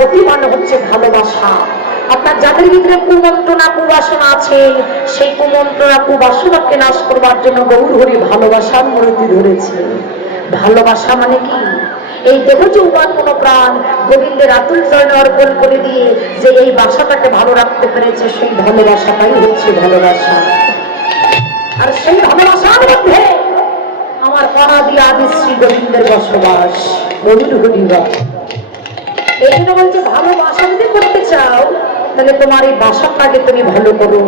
গতিমান হচ্ছে ভালোবাসা। আপনার যাদের ভিতরে কুমন্ত্রণা কুবাসনা আছে, সেই কুমন্ত্রণা কুবাসনাকে নাশ করবার জন্য গৌর হরি ভালোবাসার মূর্তি ধরেছে। ভালোবাসা মানে কি? এই দেহ যৌবন মন প্রাণ গোবিন্দের আতুল চরণে অর্পণ করে দিয়ে যে এই বাসাটাকে ভালো রাখতে পেরেছে, সেই ভালোবাসাটাই হচ্ছে ভালোবাসা। আর সেই ভালোবাসার মধ্যে আমার অনাদি আদি শ্রী গোবিন্দের বসবাস। গৌর হরি বল। এই জন্য বলছে ভালোবাসা যদি করতে চাও, তাহলে তোমার এই বাসাটাকে তুমি ভালো করো।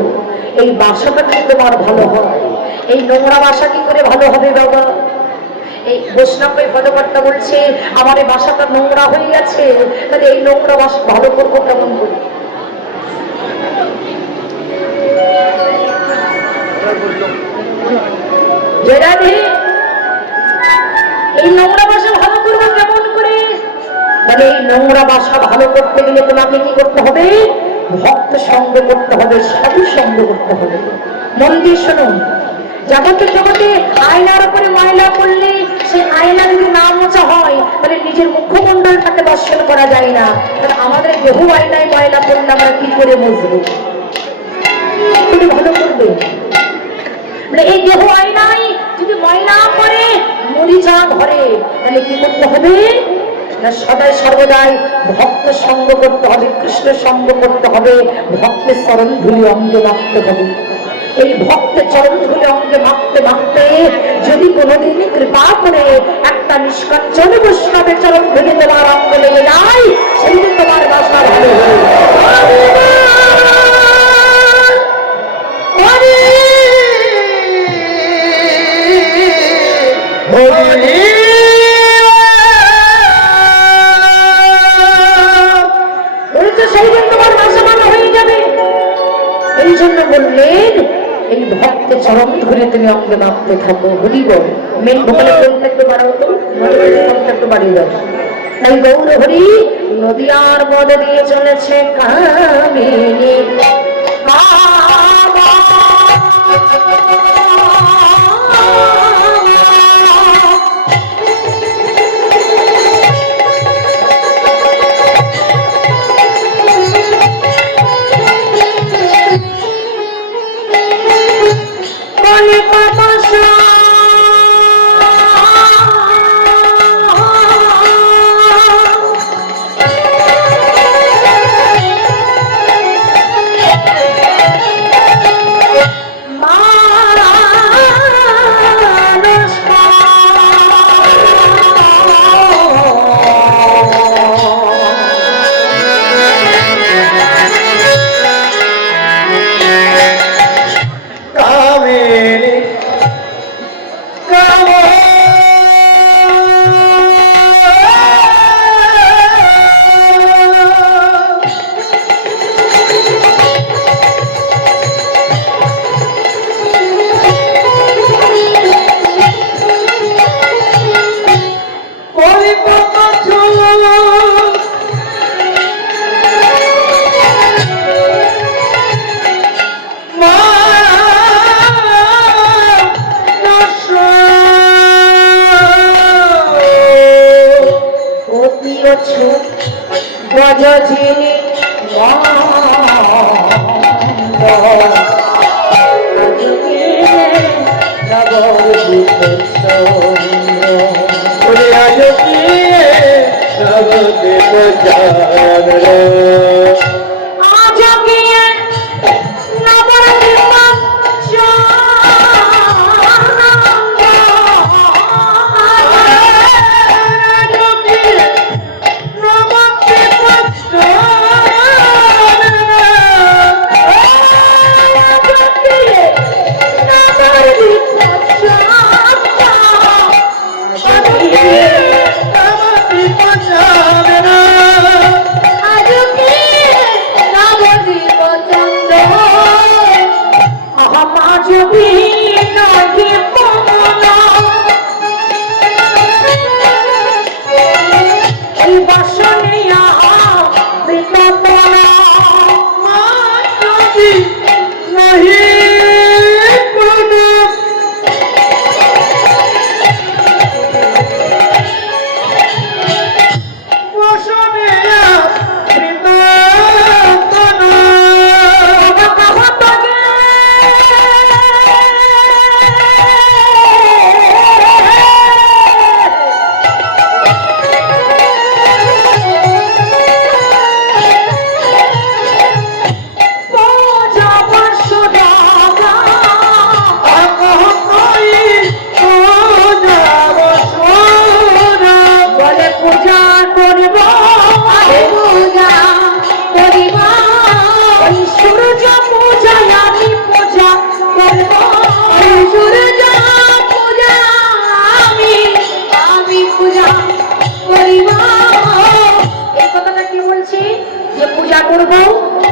এই বাসাটা যদি তোমার ভালো হয়, এই নোংরা বাসা কি করে ভালো হবে বাবা? এই বৈষ্ণব পদকর্তা বলছে আমার এই বাসাটা নোংরা হয়ে গেছে, তাহলে এই নোংরা বাসা ভালো করবো কেমন করে? এই নোংরা বাসা ভালো করবো কেমন করে? তাহলে এই নোংরা বাসা ভালো করতে গেলে তোমাকে কি করতে হবে? ভক্ত সঙ্গ করতে হবে, সাধু সঙ্গ করতে হবে। মন দিয়ে শুনুন, জগতে জগতে আয়নার উপরে ময়লা করলে সেই আয়না যদি না মোছা হয়, তাহলে নিজের মুখমণ্ডলটাকে দর্শন করা যায় না। তাহলে আমাদের বহু আয়নায় ময়লা করলে আমরা কি করে মুছবো? ভালো করবে এই দেহ আয়নায় যদি ময়লা করে মরিচা ধরে, তাহলে কি করতে হবে? সদাই সর্বদাই ভক্ত সঙ্গ করতে হবে, কৃষ্ণ সঙ্গ করতে হবে, ভক্তের চরণ ধুলি অঙ্গে মাখতে হবে। এই ভক্তের চরণ ধুলি অঙ্গে মাখতে মাখতে যদি কোনোদিন কৃপা করে একটা নিষ্কাঞ্চন বৈষ্ণবের চরণ ধুলি তোমার অঙ্গ লেগে যায়, সেদিন তোমার বাসা ভালো হবে। এই জন্য বললেন এই ভক্তের চরণ ধরে তুমি অঙ্গে মাপতে থাকো। হরিব মেন ভোকালে কোনটা একটু বাড়াও তো, কোনটা একটু বাড়িয়ে দাও। তাই গৌর হরি নদিয়ার মধ্যে দিয়ে চলেছে কামিনী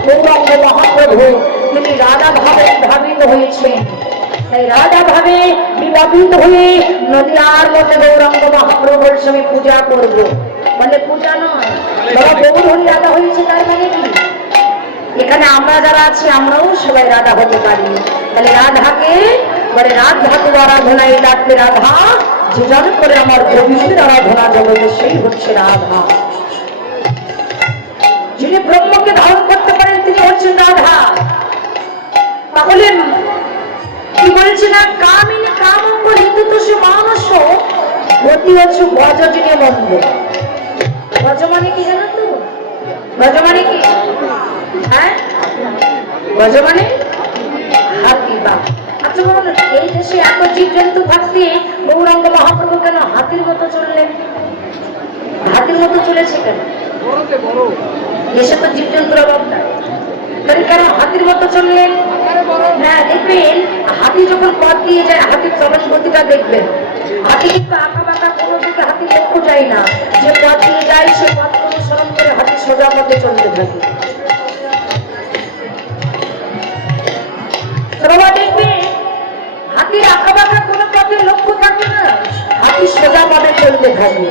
গৌরাঙ্গ মহাপ্রভু তিনি রাধা ভাবে ভাবিত হয়েছেন। তাই রাধা ভাবে বিভাবিত হয়ে নদীয়ার মধ্যে গৌরাঙ্গ মহাপ্রভুর সঙ্গে পূজা করবো বলে পূজা নয় বাবা, গৌর হরি রাধা হয়েছে তার মানে কি? এখানে আমরা যারা আছি আমরাও সবাই রাধা হতে পারি। তাহলে রাধাকে বলে রাধাকে আরাধনায় ডাকলে রাধা, যে জন করে আমার গোবিন্দের আরাধনা জগতে সেই হচ্ছে রাধা। যিনি ব্রহ্মকে ধারণ করতে পারেন তিনি হচ্ছেন রাধা। তাহলে কি বলছে না, কামিনী কামঙ্গ হিতু তো সে মানুষ গতি হচ্ছে ভজ, যিনি মন্দ। ভজ মানে কি জানো তো? ভজ মানে কি? হ্যাঁ, ভজ মানে হাতি। বা আচ্ছা বলুন, এই দেশে এত জীবজন্তু থাকতে গৌরাঙ্গ মহাপ্রভু কেন হাতির মতো চললেন? হাতির মতো চলেছে কেন? দেশে তো জীবজন্তুর অভাব নাই, কেন হাতির মতো চললেন? হ্যাঁ, দেখবেন হাতি যখন পথ দিয়ে যায় হাতির চলন গতিটা দেখবেন। হাতি কিন্তু আঁকা বাঁকা কোনো দিকে হাতি লক্ষ্য যায় না, যে পথ দিয়ে যায় সে পথ অনুসরণ করে হাতি সোজা পথে চলতে থাকে। দেখবে হাতির আঁকা বাঁকা কোনো পথে লক্ষ্য থাকে না, হাতি সোজা পথে চলতে থাকে।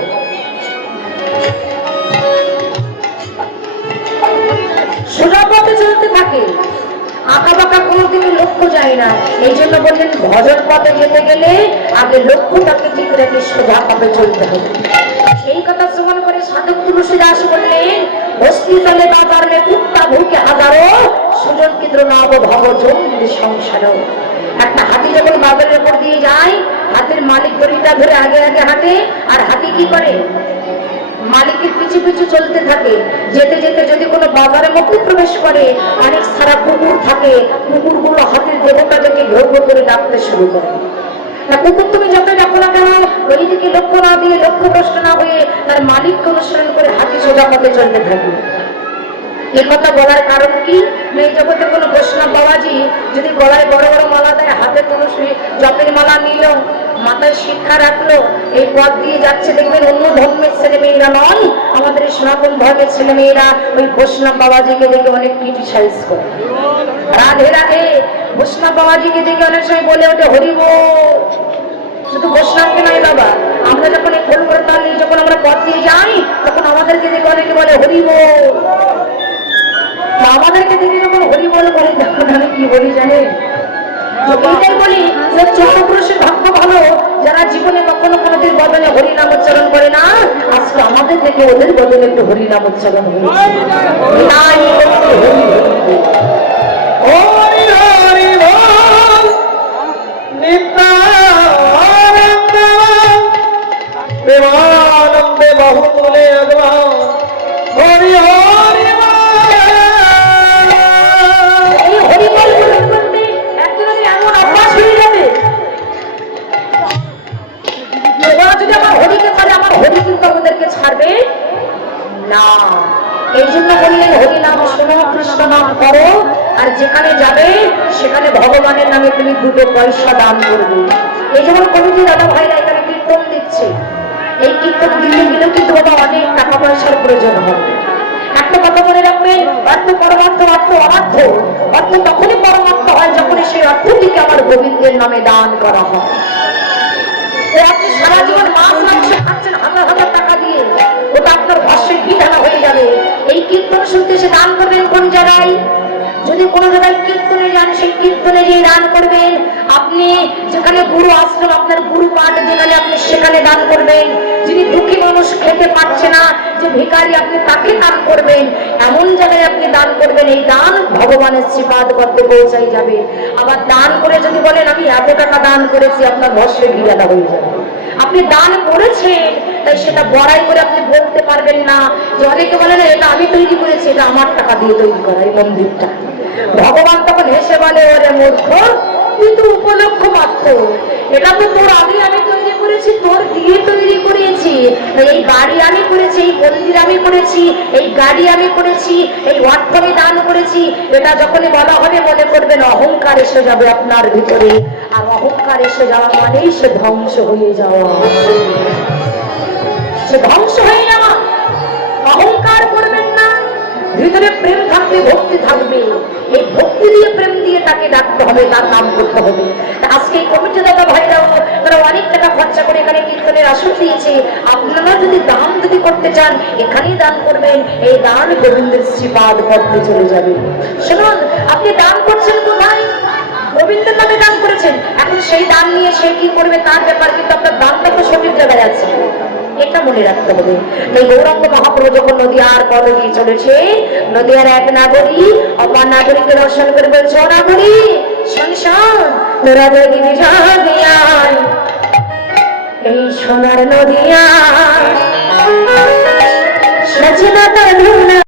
সোজা পথে চলতে থাকে, আঁকা বাঁকা কোনোদিকে লক্ষ্য যায় না। এই জন্য বললেন ভজন পথে যেতে গেলে আগে লক্ষ্যটাকে ঠিক রেখে সোজা পথে চলতে হবে। এই কথা শ্রবণ করে সাধক তুলসীদাস বললেন, বস্তিতলে বাজারে কুত্তা ভুকে হাজারো, সুজন কিদ্র নব ভব জঙ্গির সংসার। একটা হাতি যখন বাজারের উপর দিয়ে যায়, হাতের মালিক দড়িটা ধরে আগে আগে হাঁটে, আর হাতি কি করে? মালিকের পিছু পিছু চলতে থাকে। যেতে যেতে যদি কোনো বাজারের মধ্যে প্রবেশ করে, অনেক সারা কুকুর থাকে, কুকুরগুলো হাতির দেহটাকে ঘেউ ঘেউ করে ডাকতে শুরু করে। কুকুর তুমি যত দেখো না কেন, ওই দিকে লক্ষ্য না দিয়ে লক্ষ্য ভ্রষ্ট না হয়ে তার মালিককে অনুসরণ করে হাতি সোজা পথে চলতে থাকে। এই কথা বলার কারণ কি? এই জগতে কোনো বৈষ্ণব বাবাজি যদি গলায় বড় বড় মালা দেয়, হাতে কোনো জপের মালা নিল, মাথায় শিক্ষা রাখলো, এই পথ দিয়ে যাচ্ছে, দেখবেন অন্য ধর্মের ছেলে মেয়েরা নয়, আমাদের সনাতন ধর্মের ছেলে মেয়েরা ওই বৈষ্ণব বাবাজিকে দেখে অনেক ক্রিটিসাইজ করে। রাধে রাধে বৈষ্ণব বাবাজিকে দেখে অনেক সময় বলে ওঠে হরি বল। শুধু বৈষ্ণবকে নয় বাবা, আমরা যখন এই কলকাতা নিয়ে যখন আমরা পথ দিয়ে যাই, তখন আমাদেরকে দেখে অনেকে বলে হরি বল। আমাদেরকে দেখে যখন হরি বল বলে, তখন আমি কি বলি জানেন? এইটাই বলি যে চন্দ্রপুরুষের ভাগ্য ভালো, যারা জীবনে কখনো কোনোদিন বদলে হরিনাম উচ্চারণ করে না, আজকে আমাদের থেকে ওদের বদলে একটু হরিনাম উচ্চারণ প্রেমানন্দে বহুলে হরি হরি। এই হরি বল বলতে একজন এমন অভ্যাস হয়ে যাবে, ওরা যদি আমার হরিকে ছাড়ে, আমার হরি কিন্তু আমাদেরকে ছাড়বে না। এই জন্য বললেন হরি নাম শোনো, কৃষ্ণ নাম করো, আর যেখানে যাবে সেখানে ভগবানের নামে তুমি দুটো পয়সা দান করবে। এই যেমন কমিটি দাদা ভাইরা এখানে কীর্তন দিচ্ছে, এই কীর্তন দিতে গেলেও কিন্তু বাবা অনেক টাকা পয়সার প্রয়োজন হবে। একটা কথা মনে রাখবেন, অর্থ পরমার্থ, অর্থ অবাধ্য। অর্থ তখনই পরমার্থ হয় যখন সেই অর্থটিকে আমার গোবিন্দের নামে দান করা হয়। আপনি সারা জীবন মাছ মাংস খাচ্ছেন হাজার হাজার টাকা দিয়ে, ওটা আপনার ভস্যের বিধানা হয়ে যাবে। এই কীর্তন শুনতে এসে দান করবেন কোন জায়গায়? যদি কোনো জায়গায় কীর্তনে যান, সেই কীর্তনে যে দান করবেন। আপনি যেখানে গুরু আশ্রম, আপনার গুরু পাঠ যেখানে, আপনি সেখানে দান করবেন। যিনি দুঃখী মানুষ খেতে পারছে না, যে ভিখারি, আপনি তাকে দান করবেন। এমন জায়গায় আপনি দান করবেন, এই দান ভগবানের শ্রীপাদ করতে পৌঁছাই যাবে। আবার দান করে যদি বলেন আমি এত টাকা দান করেছি, আপনার ভস্যের বিধাতা হয়ে যাবে। আপনি দান করেছেন, তাই সেটা বড়াই করে আপনি বলতে পারবেন না। যে অনেকে বলে না এটা আমি তৈরি করেছি, এটা আমার টাকা দিয়ে তৈরি করা এই মন্দিরটা। ভগবান তখন হেসে বলে, ওরে মূর্খ, তুই তো উপলক্ষ মাত্র, এটা তো তোর আগে আমি তৈরি করেছি, তোর দিয়ে তৈরি করেছি। এই বাড়ি আমি করেছি, এই মন্দির আমি করেছি, এই গাড়ি আমি করেছি, এই অর্থ আমি দান করেছি। এটা যখনই বলা হবে মনে করবেন অহংকার এসে যাবে আপনার ভিতরে, আর অহংকার এসে যাওয়া মানেই সে ধ্বংস হয়ে যাওয়া। সে ধ্বংস হয়ে যাওয়া। অহংকার করবেন না, ভিতরে প্রেম থাকা থাকবে, ভক্তি থাকবে। এই ভক্তি দিয়ে, প্রেম দিয়ে তাকে ডাকতে হবে, তার নাম করতে হবে। আজকে এই কমিটি দাদা ভাইরাও তারা অনেক টাকা খরচা করে এখানে কীর্তনের আসর দিয়েছে। আপনারা যদি দান যদি করতে চান, এখানেই দান করবেন। এই দান গোবিন্দের শ্রীপাদ পদ্মে চলে যাবে। শুনুন, আপনি দান করছেন কোথায়? গোবিন্দের নামে দান করেছেন। এখন সেই দান নিয়ে সে কি করবে তার ব্যাপার, কিন্তু আপনার দানটা তো সঠিক জায়গায় আছে, এটা মনে রাখতে হবে। এই গৌরাঙ্গ মহাপ্রভু যখন নদীয়ার পদ দিয়ে চলেছে, নদীয়ার এক নাগরী অপর নাগরীকে দর্শন করে বলছে, ও নাগরী শোন শোন, তোরা দেখি নদিয়ায়, এই সোনার নদিয়া সজনা